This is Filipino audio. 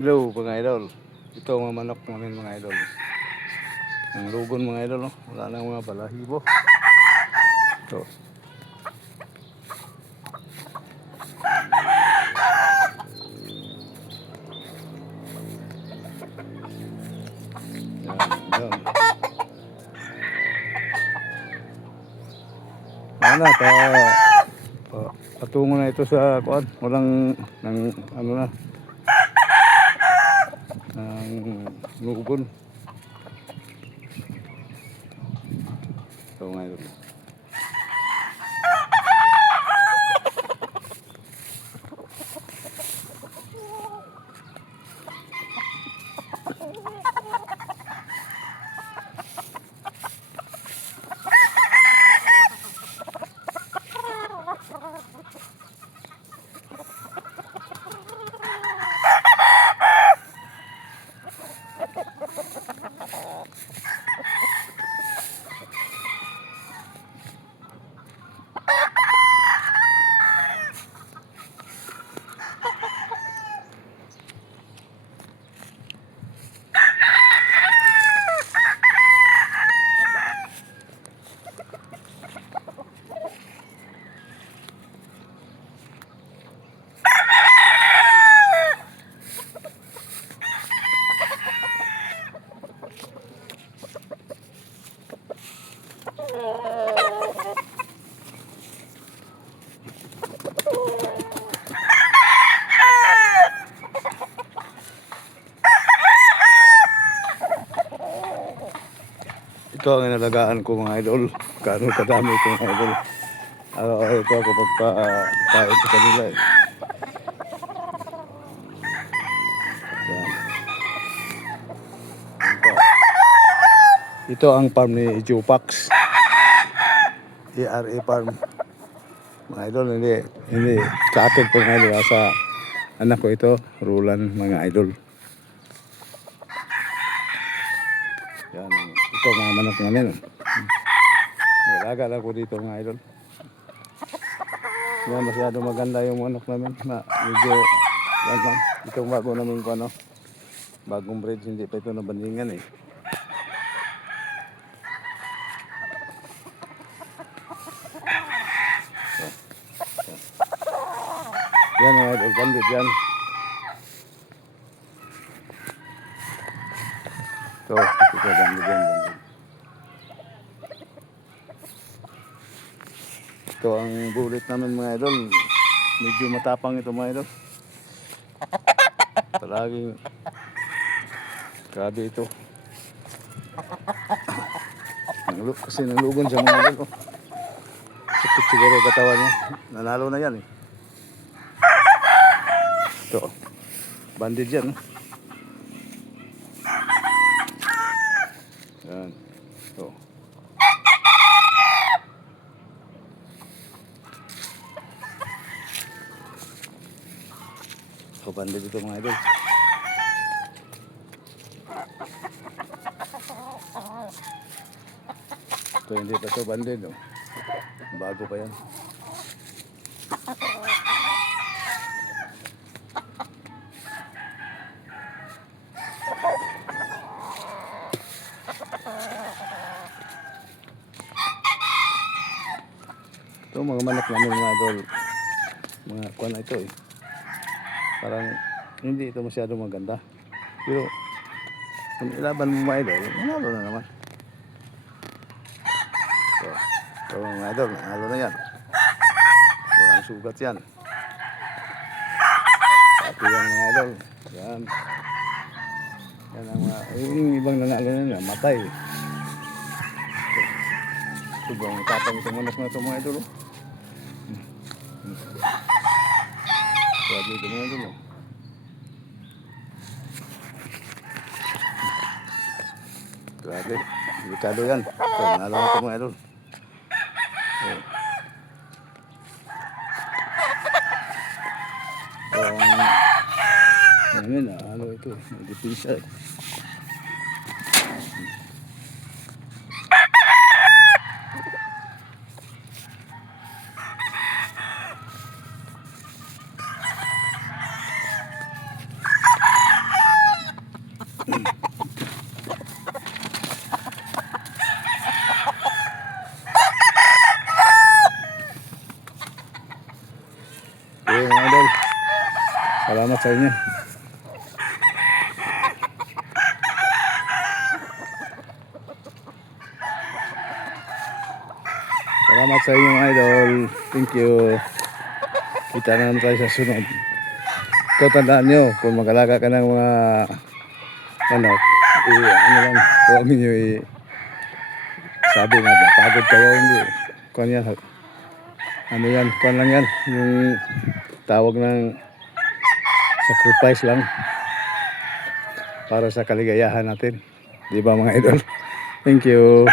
Hello mga idol. Ito ang mga manok namin mga idol. Ang lugon mga idol, no? Wala nang mga balahibo. Ito. Yan. Ano patungo na ito sa kuan. Walang ano na. Ang lugon. Ito mga idol. Ito ang inalagaan ko mga idol. Kano kadami ito mga idol. Araw-araw ito ako pagpapain sa kanila eh. Yan. Ito ang farm ni Jupax. ERA farm. Mga idol, hindi sa akin po mga idol. Sa anak ko ito, Rulan mga idol. Yan. Ito mga manok namin. Nalaga lang ko dito mga idol. Yan, masyado maganda yung manok namin. Medyo, yan lang. Itong bago namin ko ano. Bagong breed, hindi pa ito nabandingan eh. Yan mga idol, bandit yan. Ito bandit yan. Ito ang bulit namin mga idol. Medyo matapang ito mga idol. Palaging grabe ito. Kasi nalugon siya mga idol. Sakit siguro katawan niya. Nanalo na yan eh. Ito. Bandit yan. Yan. Ito. Ito bandit ito mga idol. Ito hindi pa ito bandit. No? Bago pa yan. Ito mga manok namin mga idol. Mga kuwan na ito eh. Parang hindi ito masyado maganda. Pero kung ilaban mo mga idol, manalo na naman. So mga idol, manalo na yan. Walang sugat yan. Pati yan mga idol. Yan. Yan ang mga, yung ibang nanalo na yan, matay. Sobrang tapang itong manok na ito mga idol. Grabe ito mga idol. Grabe, delikado yan. So, nalaman ito mga idol. Ngayon ano ito, may depensa eh. Salamat sa inyo. Salamat sa inyo mga idol. Thank you. Kita na naman tayo sa sunod. Ito tandaan nyo, kung mag-alaga ka ng mga manok, ano lang, huwag ninyo sabi nga, pagod kayo, hindi. Kuhan yan, ano yan, kuhan lang yan, yung tawag ng sacrifice lang para sa kaligayahan natin. Di ba mga idol? Thank you.